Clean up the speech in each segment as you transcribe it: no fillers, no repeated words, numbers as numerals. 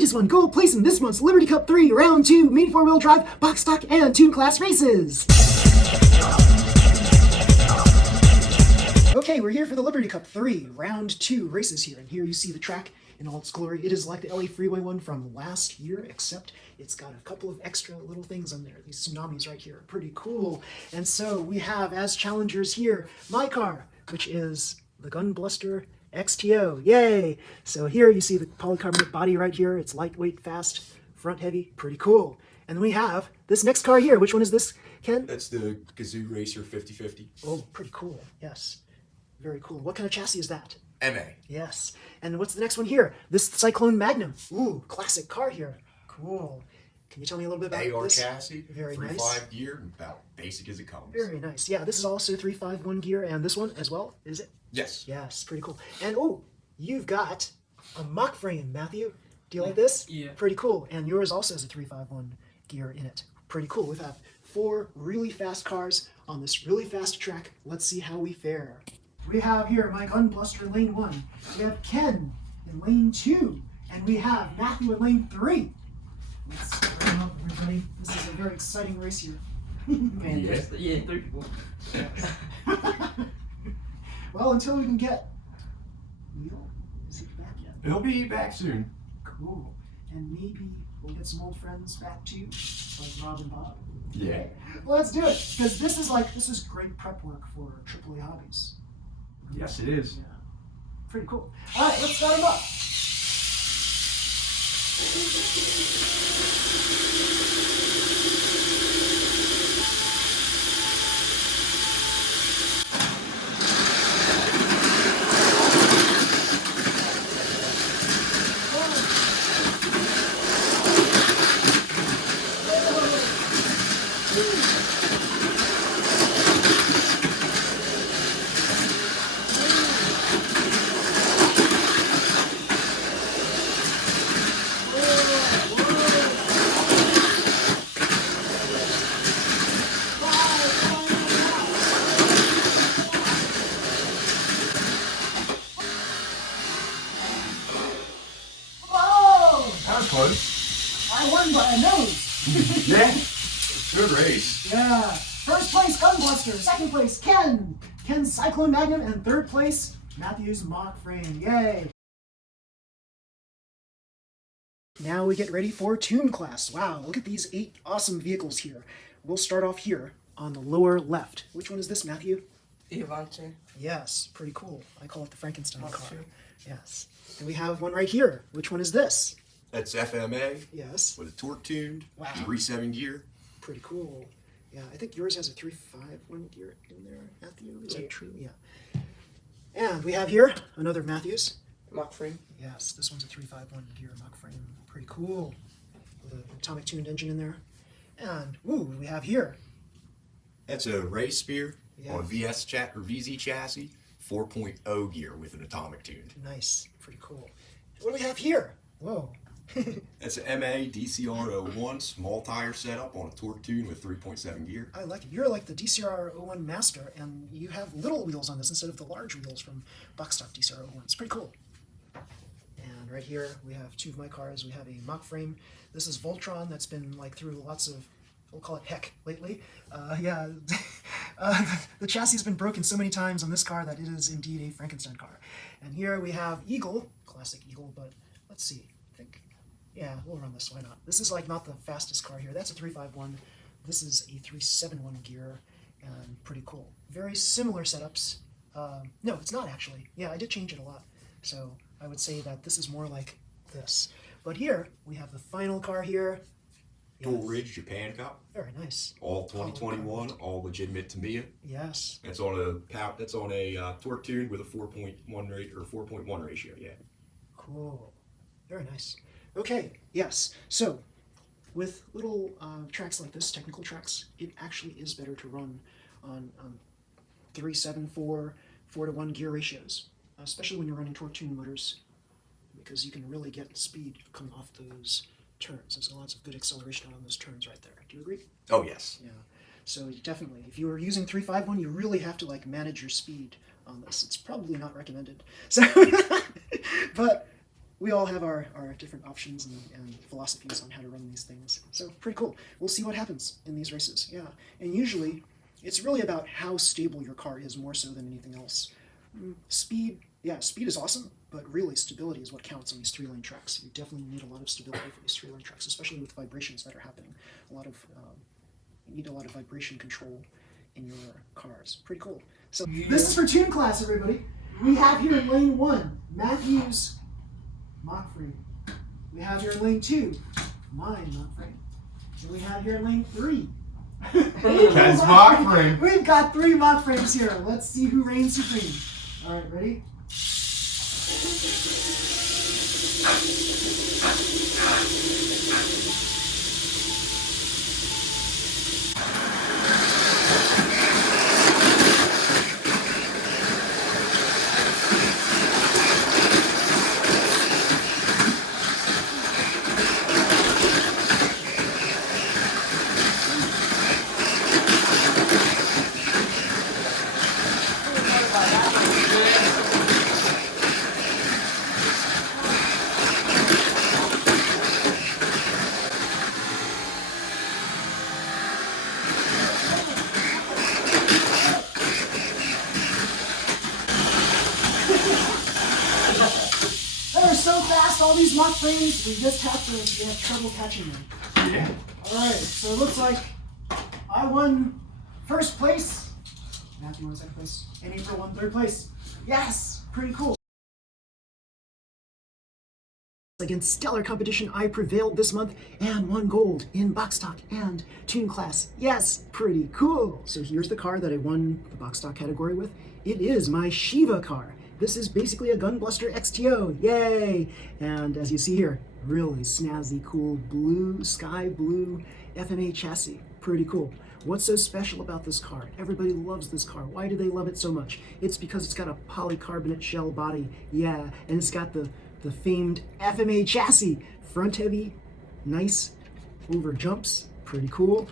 I just won gold place in this month's Liberty Cup 3 Round 2 Mini 4-Wheel Drive Box Stock and Tune Class races. Okay, we're here for the Liberty Cup 3 Round 2 races here, and here you see the track in all its glory. It is like the LA Freeway one from last year, except it's got a couple of extra little things on there. These tsunamis right here are pretty cool. And so we have as challengers here my car, which is the Gunbluster XTO. Yay! So here you see the polycarbonate body right here. It's lightweight, fast, front heavy, pretty cool. And then we have this next car here. Which one is this, Ken? That's the Gazoo Racer 5050. Oh, pretty cool. Yes. Very cool. What kind of chassis is that? MA. Yes. And what's the next one here? This Cyclone Magnum. Ooh, classic car here. Cool. Can you tell me a little bit about AR this? chassis, Very 3.5 nice. gear, about basic as it comes. Very nice. Yeah, this is also 351 gear, and this one as well, is it? Yes. Yes, pretty cool. And oh, you've got a mock frame, Matthew. Do you like this? Yeah. Pretty cool. And yours also has a 351 gear in it. Pretty cool. We have 4 really fast cars on this really fast track. Let's see how we fare. We have here my Gunbluster lane 1. We have Ken in lane 2. And we have Matthew in lane 3. Let's bring up everybody. This is a very exciting race here. Man, Yeah. yeah, 3 people. Well, until we can get Neil, is he back yet? He'll be back soon. Cool. And maybe we'll get some old friends back too, like Rob and Bob. Yeah. Let's do it, because this is great prep work for AAA hobbies. Yes, it is. Yeah. Pretty cool. All right, let's start them up. Whoa! That was close. I won by a nose. Yeah. Good race. Yeah. First place, Gunbluster. Second place, Ken. Ken's Cyclone Magnum. And third place, Matthew's mock frame. Yay. Now we get ready for Tune Class. Wow, look at these 8 awesome vehicles here. We'll start off here on the lower left. Which one is this, Matthew? Evanter. Yes, pretty cool. I call it the Frankenstein car. Sure. Yes. And we have one right here. Which one is this? That's FMA Yes. with a torque tuned, Wow. 3.7 gear. Pretty cool. Yeah, I think yours has a 351 gear in there, Matthew. Is Yeah. that true? Yeah. And we have here another Matthews. Mock frame. Yes, this one's a 351 gear mock frame. Pretty cool. With an atomic tuned engine in there. And, ooh, we have here. That's a race spear Yeah. on a VZ chassis, 4.0 gear with an atomic tuned. Nice. Pretty cool. What do we have here? Whoa. That's an MA DCR01 small tire setup on a torque tune with 3.7 gear. I like it. You're like the DCR-01 master, and you have little wheels on this instead of the large wheels from box stock DCR-01. It's pretty cool. And right here, we have 2 of my cars. We have a mock frame. This is Voltron that's been like through lots of, we'll call it heck lately. Yeah, the chassis has been broken so many times on this car that it is indeed a Frankenstein car. And here we have Eagle, classic Eagle, but let's see, I think, yeah, we'll run this, why not? This is like not the fastest car here. That's a 351. This is a 371 gear, and pretty cool. Very similar setups. No, it's not actually. Yeah, I did change it a lot. So I would say that this is more like this. But here, we have the final car here. Dual Yes. Ridge Japan Cup, Very nice. all 2021, all legitimate Tamiya. Yes. That's on a torque tune with a 4.1 ratio. Yeah. Cool. Very nice. Okay, yes. So, with little tracks like this, technical tracks, it actually is better to run on 3-7-4, 4-to-1 gear ratios, especially when you're running torque tune motors, because you can really get speed coming off those turns. There's lots of good acceleration on those turns right there. Do you agree? Oh, yes. Yeah. So definitely, if you are using 351, you really have to like manage your speed on this. It's probably not recommended. So, but we all have our different options and philosophies on how to run these things. So pretty cool. We'll see what happens in these races. Yeah, and usually it's really about how stable your car is more so than anything else. Speed, yeah, speed is awesome, but really stability is what counts on these 3-lane tracks. You definitely need a lot of stability for these 3-lane tracks, especially with vibrations that are happening. You need a lot of vibration control in your cars. Pretty cool. So this is for Tune Class, everybody. We have here in lane 1, Matthew's Mach frame. We have here in lane 2, mine Mach frame. And we have here in lane 3. That's Mach frame. We've got 3 Mach frames here. Let's see who reigns supreme. All right, ready? They're so fast, all these Mach frames, we have trouble catching them. Yeah. Alright, so it looks like I won first place. Matthew won second place. And April won third place. Yes! Pretty cool. Against stellar competition, I prevailed this month and won gold in box stock and tune class. Yes, pretty cool. So here's the car that I won the box stock category with. It is my Shiva car. This is basically a Gunbluster XTO, yay! And as you see here, really snazzy, cool blue, sky blue FMA chassis, pretty cool. What's so special about this car? Everybody loves this car. Why do they love it so much? It's because it's got a polycarbonate shell body, yeah, and it's got the famed FMA chassis. Front heavy, nice over jumps, pretty cool.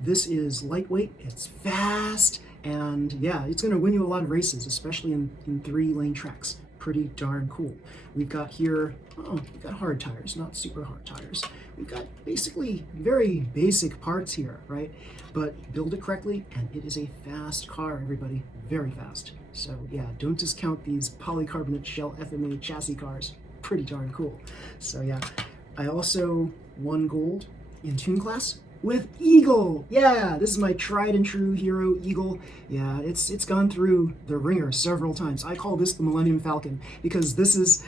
This is lightweight, it's fast, and yeah, it's gonna win you a lot of races, especially in 3-lane tracks. Pretty darn cool. We've got here, we've got hard tires, not super hard tires. We've got basically very basic parts here, right? But build it correctly, and it is a fast car, everybody, very fast. So yeah, don't discount these polycarbonate shell FMA chassis cars. Pretty darn cool. So yeah, I also won gold in tune class with Eagle. Yeah, this is my tried and true hero, Eagle. Yeah, it's gone through the ringer several times. I call this the Millennium Falcon because this is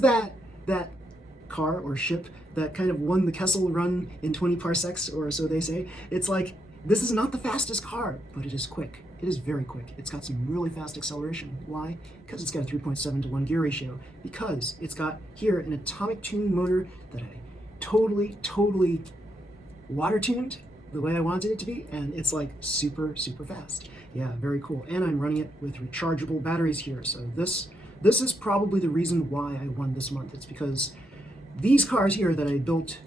that car or ship that kind of won the Kessel Run in 20 parsecs, or so they say. It's like, this is not the fastest car, but it is quick. It is very quick. It's got some really fast acceleration. Why? Because it's got a 3.7 to 1 gear ratio. Because it's got here an atomic tune motor that I totally water tuned the way I wanted it to be, and it's like super fast. Yeah, very cool. And I'm running it with rechargeable batteries here. So this is probably the reason why I won this month. It's because these cars here that I built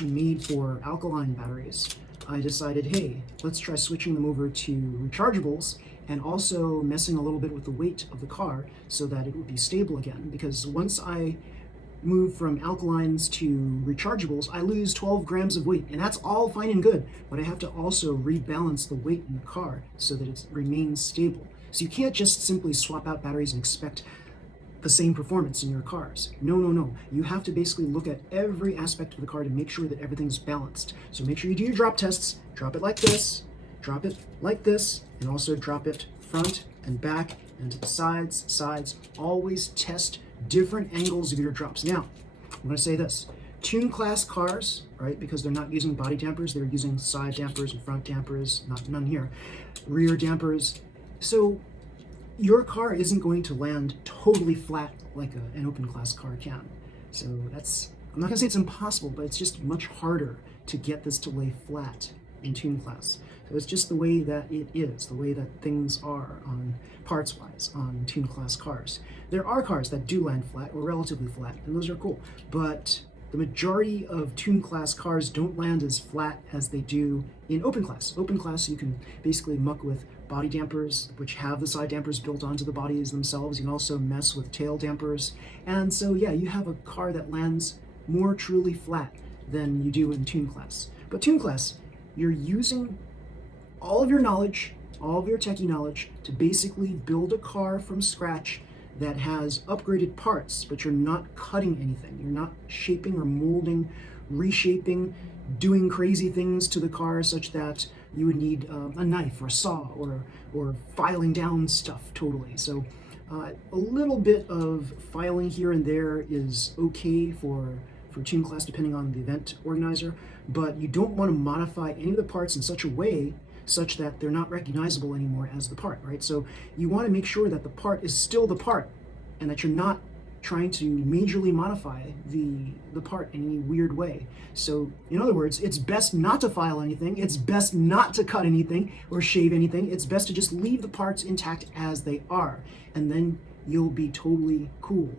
and made for alkaline batteries, I decided, hey, let's try switching them over to rechargeables and also messing a little bit with the weight of the car so that it would be stable again. Because once I move from alkalines to rechargeables, I lose 12 grams of weight, and that's all fine and good, but I have to also rebalance the weight in the car so that it remains stable. So you can't just simply swap out batteries and expect the same performance in your cars. No. You have to basically look at every aspect of the car to make sure that everything's balanced. So make sure you do your drop tests. Drop it like this, drop it like this, and also drop it front and back and to the sides. Always test different angles of your drops. Now, I'm going to say this. Tune class cars, right, because they're not using body dampers, they're using side dampers and front dampers, none here, rear dampers. So your car isn't going to land totally flat like an open class car can. So that's, I'm not gonna say it's impossible, but it's just much harder to get this to lay flat in tune class. So it's just the way that it is, the way that things are on parts-wise on tune class cars. There are cars that do land flat or relatively flat, and those are cool, but the majority of tune class cars don't land as flat as they do in open class. Open class, you can basically muck with body dampers, which have the side dampers built onto the bodies themselves. You can also mess with tail dampers. And so, yeah, you have a car that lands more truly flat than you do in Toon Class. But Toon Class, you're using all of your knowledge, all of your techie knowledge, to basically build a car from scratch that has upgraded parts, but you're not cutting anything. You're not shaping or molding, reshaping, doing crazy things to the car such that you would need a knife or a saw or filing down stuff totally. So a little bit of filing here and there is okay for Toon Class depending on the event organizer, but you don't want to modify any of the parts in such a way such that they're not recognizable anymore as the part, right? So you want to make sure that the part is still the part and that you're not trying to majorly modify the part in any weird way. So in other words, it's best not to file anything, it's best not to cut anything or shave anything, it's best to just leave the parts intact as they are, and then you'll be totally cool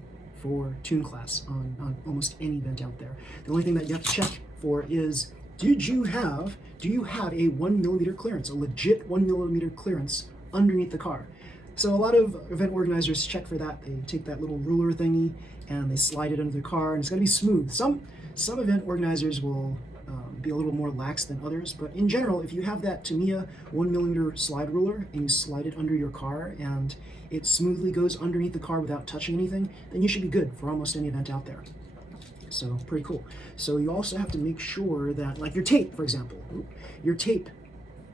for Toon Class on almost any event out there. The only thing that you have to check for is, do you have a 1mm clearance, a legit 1mm clearance underneath the car? So a lot of event organizers check for that. They take that little ruler thingy and they slide it under the car, and it's got to be smooth. Some event organizers will be a little more lax than others, but in general, if you have that Tamiya 1mm slide ruler and you slide it under your car and it smoothly goes underneath the car without touching anything, then you should be good for almost any event out there. So pretty cool. So you also have to make sure that, like your tape, for example, your tape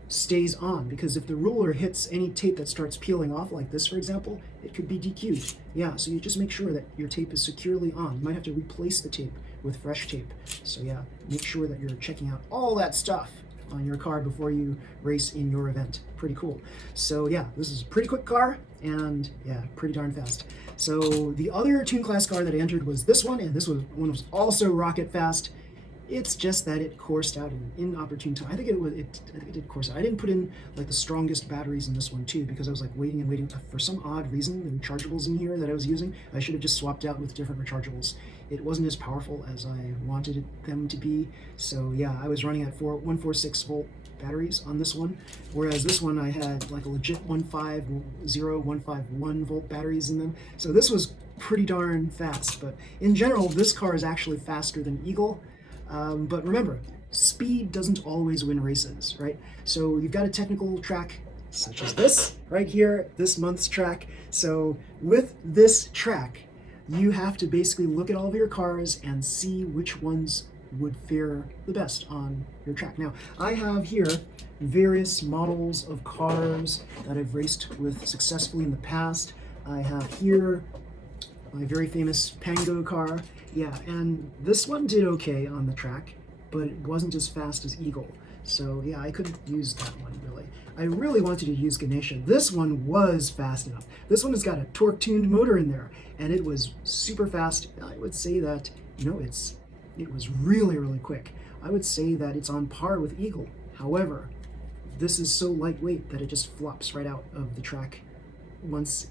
stays on, because if the ruler hits any tape that starts peeling off, like this, for example, it could be DQ'd. Yeah, so you just make sure that your tape is securely on. You might have to replace the tape with fresh tape. So yeah, make sure that you're checking out all that stuff on your car before you race in your event. Pretty cool. So yeah, this is a pretty quick car, and yeah, pretty darn fast. So the other Toon Class car that I entered was this one, and this one was also rocket fast. It's just that it coursed out in inopportune time. I think it did course out. I didn't put in like the strongest batteries in this one too, because I was like waiting and waiting. For some odd reason, the rechargeables in here that I was using, I should have just swapped out with different rechargeables. It wasn't as powerful as I wanted them to be. So yeah, I was running at 146 volt batteries on this one, whereas this one I had like a legit 151 volt batteries in them. So this was pretty darn fast. But in general, this car is actually faster than Eagle. But remember, speed doesn't always win races, right? So you've got a technical track such as this right here, this month's track. So with this track, you have to basically look at all of your cars and see which ones would fare the best on your track. Now, I have here various models of cars that I've raced with successfully in the past. I have here my very famous Pango car. Yeah, and this one did okay on the track, but it wasn't as fast as Eagle. So yeah, I couldn't use that one really. I really wanted to use Ganesha. This one was fast enough. This one has got a torque-tuned motor in there, and it was super fast. I would say that, you know, it was really, really quick. I would say that it's on par with Eagle. However, this is so lightweight that it just flops right out of the track once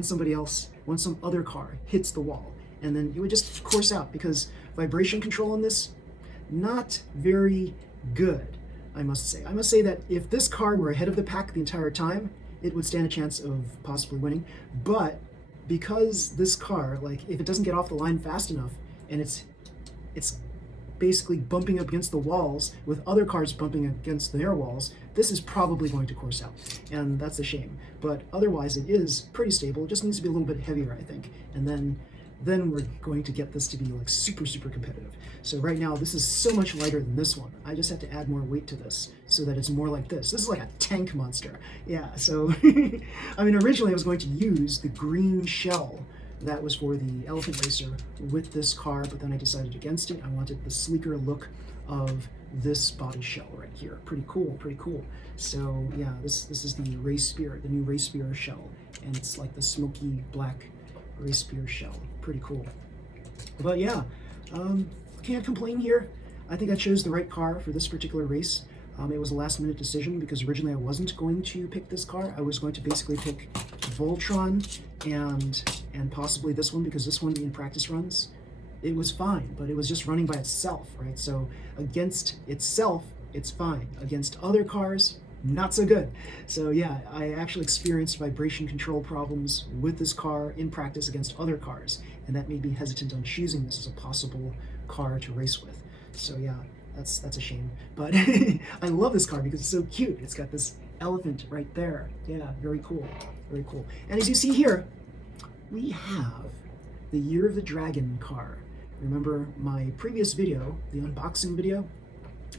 some other car hits the wall. And then it would just course out, because vibration control on this, not very good, I must say. I must say that if this car were ahead of the pack the entire time, it would stand a chance of possibly winning. But because this car, like, if it doesn't get off the line fast enough, and it's basically bumping up against the walls with other cars bumping against their walls, this is probably going to course out, and that's a shame. But otherwise, it is pretty stable. It just needs to be a little bit heavier, I think, and then we're going to get this to be like super, super competitive. So right now, this is so much lighter than this one. I just have to add more weight to this so that it's more like this. This is like a tank monster. Yeah, so, I mean, originally I was going to use the green shell that was for the Elephant Racer with this car, but then I decided against it. I wanted the sleeker look of this body shell right here. Pretty cool, pretty cool. So yeah, this is the Race Spear, the new Race Spear shell, and it's like the smoky black Race Spear shell. Pretty cool. But yeah, can't complain here. I think I chose the right car for this particular race. It was a last minute decision because originally I wasn't going to pick this car. I was going to basically pick Voltron and possibly this one, because this one in practice runs, it was fine, but it was just running by itself, right? So against itself, it's fine. Against other cars, not so good. So yeah, I actually experienced vibration control problems with this car in practice against other cars, and that made me hesitant on choosing this as a possible car to race with. So yeah, that's a shame. But I love this car because it's so cute. It's got this elephant right there. Yeah, very cool, very cool. And as you see here, we have the Year of the Dragon car. Remember my previous video, the unboxing video?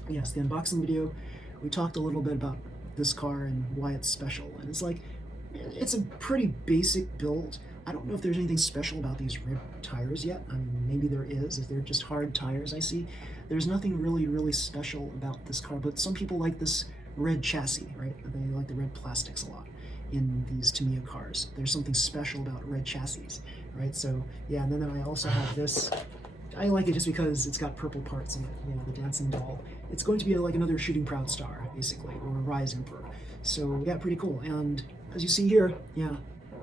Yes, the unboxing video, we talked a little bit about this car and why it's special. And it's like, it's a pretty basic build. I don't know if there's anything special about these red tires yet. I mean, maybe there is, if they're just hard tires I see. There's nothing really special about this car, but some people like this red chassis, right? They like the red plastics a lot in these Tamiya cars. There's something special about red chassis, right? So yeah, and then I also have this. I like it just because it's got purple parts in it, you know, the dancing doll. It's going to be like another Shooting Proud Star, basically, or a Rise Emperor. So yeah, pretty cool. And as you see here, yeah,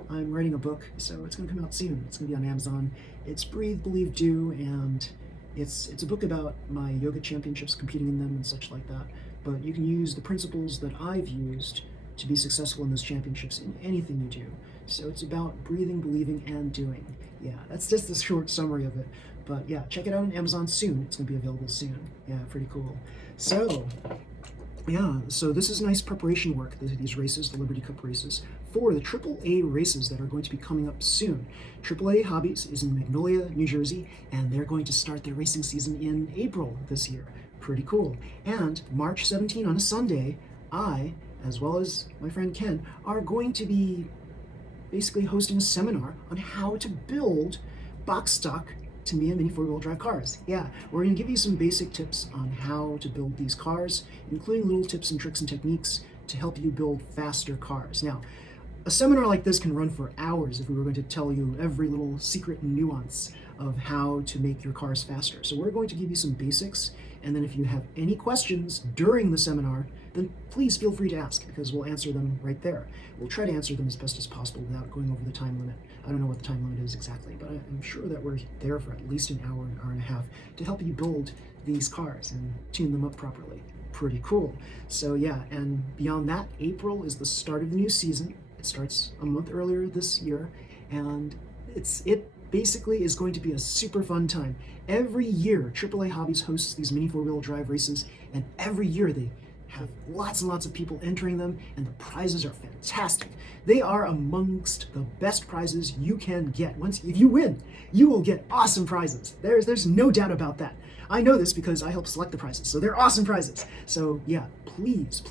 I'm writing a book, so it's going to come out soon. It's going to be on Amazon. It's Breathe, Believe, Do, and it's a book about my yoga championships, competing in them and such like that. But you can use the principles that I've used to be successful in those championships in anything you do. So it's about breathing, believing, and doing. Yeah, that's just the short summary of it. But yeah, check it out on Amazon soon. It's going to be available soon. Yeah, pretty cool. So, yeah, so this is nice preparation work, these races, the Liberty Cup races, for the AAA races that are going to be coming up soon. AAA Hobbies is in Magnolia, New Jersey, and they're going to start their racing season in April this year. Pretty cool. And March 17 on a Sunday, I, as well as my friend Ken, are going to be basically hosting a seminar on how to build box stock Tamiya mini four-wheel drive cars. Yeah, we're going to give you some basic tips on how to build these cars, including little tips and tricks and techniques to help you build faster cars. Now, a seminar like this can run for hours if we were going to tell you every little secret and nuance of how to make your cars faster. So we're going to give you some basics, and then if you have any questions during the seminar, then please feel free to ask, because we'll answer them right there. We'll try to answer them as best as possible without going over the time limit. I don't know what the time limit is exactly, but I'm sure that we're there for at least an hour and a half to help you build these cars and tune them up properly. Pretty cool. So yeah, and beyond that, April is the start of the new season. It starts a month earlier this year, and it basically is going to be a super fun time. Every year, AAA Hobbies hosts these mini four-wheel drive races, and every year they have lots and lots of people entering them, and the prizes are fantastic. They are amongst the best prizes you can get. If you win, you will get awesome prizes. There's no doubt about that. I know this because I help select the prizes, so they're awesome prizes. So yeah, please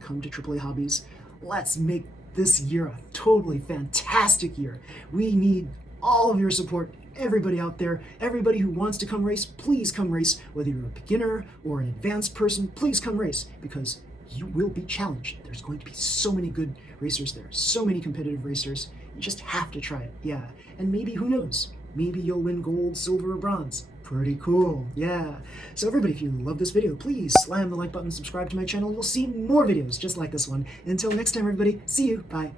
come to AAA Hobbies. Let's make this year a totally fantastic year. We need all of your support. Everybody out there, everybody who wants to come race, please come race. Whether you're a beginner or an advanced person, please come race, because you will be challenged. There's going to be so many good racers there, so many competitive racers. You just have to try it, yeah. And maybe, who knows, maybe you'll win gold, silver, or bronze. Pretty cool, yeah. So everybody, if you love this video, please slam the like button, subscribe to my channel. You'll see more videos just like this one. Until next time, everybody, see you, bye.